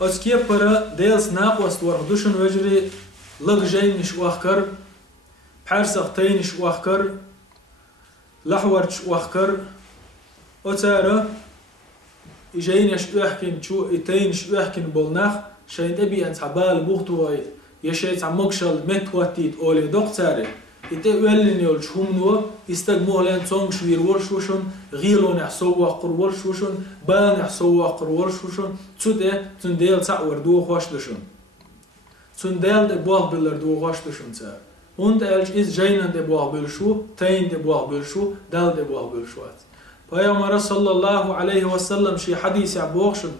أسكيب برا ديلس ناقوست ورخدوشن وجري لغ جينش واخكر بحرسق تينش واخكر لحورش واخكر أتارا إجينش أحكن شو إتينش أحكن بولناخ شاين أبي أنت حبال بوغتوي يشيت عمقشل متواتيت أولي دكتاري إتى أولين يول شومنو يستجمو لين تونغ شوير ورشوشن غيلون يحسوا قر ورشوشن بان يحسوا قر ورشوشن تودة تنديل تعور دو خوشدشن تنديل دبوغ بيلر دو خوشدشن تار und ist Jainen de boah bilshu, Tain de boah bilshu, Dal de boah bilshuat. Paygamberi sallallahu alayhi wa sallam شي حديث عبوخشن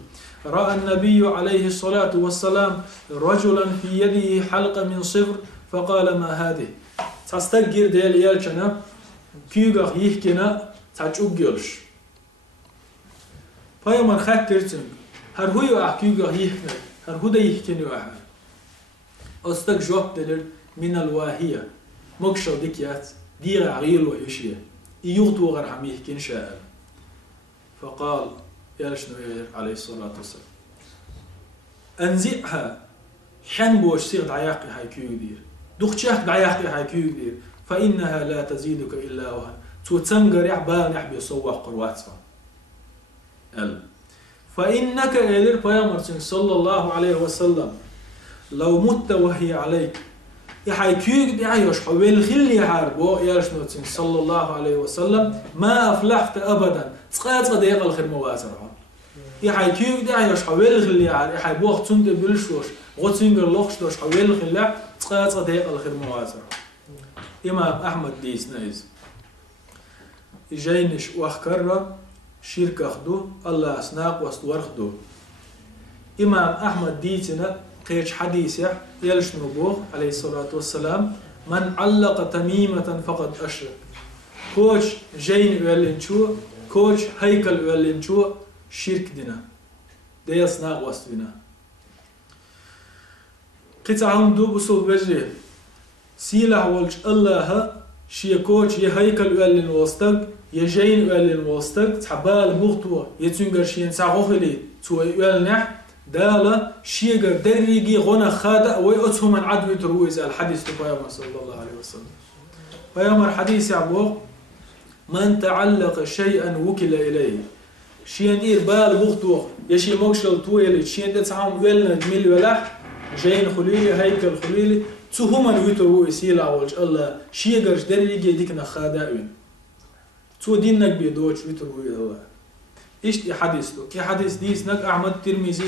رأى النبي عليه الصلاة والسلام رجلا في يده حلقة من صفر فقال ما هذه تستجير ديال يالشنا كيغا يحكينا تاجوغيلش Paygamberi خاطرتن هر هو كيغا يحكينا هر هو ده يحكينا واحد استك جواب دلر من الواهية مكشو ديكيات دير عقيل ويشيه يغطو غير عم يحكي شاء فقال يا شنو عليه الصلاة والسلام انزعها حن بوش سير دعياقي هاي كيو دير دخشاك دعياقي هاي كيو دير فإنها لا تزيدك إلا وهن توتسنجر يعبان يحبي صوح قروات فإنك إلير بيامرتن صلى الله عليه وسلم لو مت وهي عليك يحي كيوك يعيش حويل خلي حاربو يرشنوتين صلى الله عليه وسلم ما أفلحت أبدا تقاط دقيقة الخير مواسر يحي كيوك يعيش حويل خلي حار يحي بوخ تند بلشوش غوتسينجر لوخشتوش حويل خلي تقاط دقيقة الخير مواسر إمام أحمد ديس نايز جينش وأخكرة شرك أخدو الله أسناق واستورخدو إمام أحمد ديتنا قيش حديث يلش نبوخ عليه الصلاة والسلام من علق تميمة فقد أشرك كوش جين أولين كوش هيكل أولين شرك دينا ديس ناق وستونا قطعهم دو بصول وجه سيلح والج الله شي كوش يهيكل أولين وستق يجين أولين وستق تحبال مغتوة يتنقر شين ساقوخلي تو أولنح دالا شيغر دريجي غنا خادا ويأتهم من عدو ترويز الحديث تبايما صلى الله عليه وسلم بايما الحديث يعبوه من تعلق شيئا وكل إليه شيئا إير بال بغتوه يشي موشل تويلي شيئا تتعام ويلنا جميل ولح جين خليلي هيكل خليلي تهم من ترويز يلا وجه الله شيغر دريجي ديكنا خادا تو دينك بيدوش ويترويز الله إيش حديث له؟ حديث ديس نك أحمد ترمذي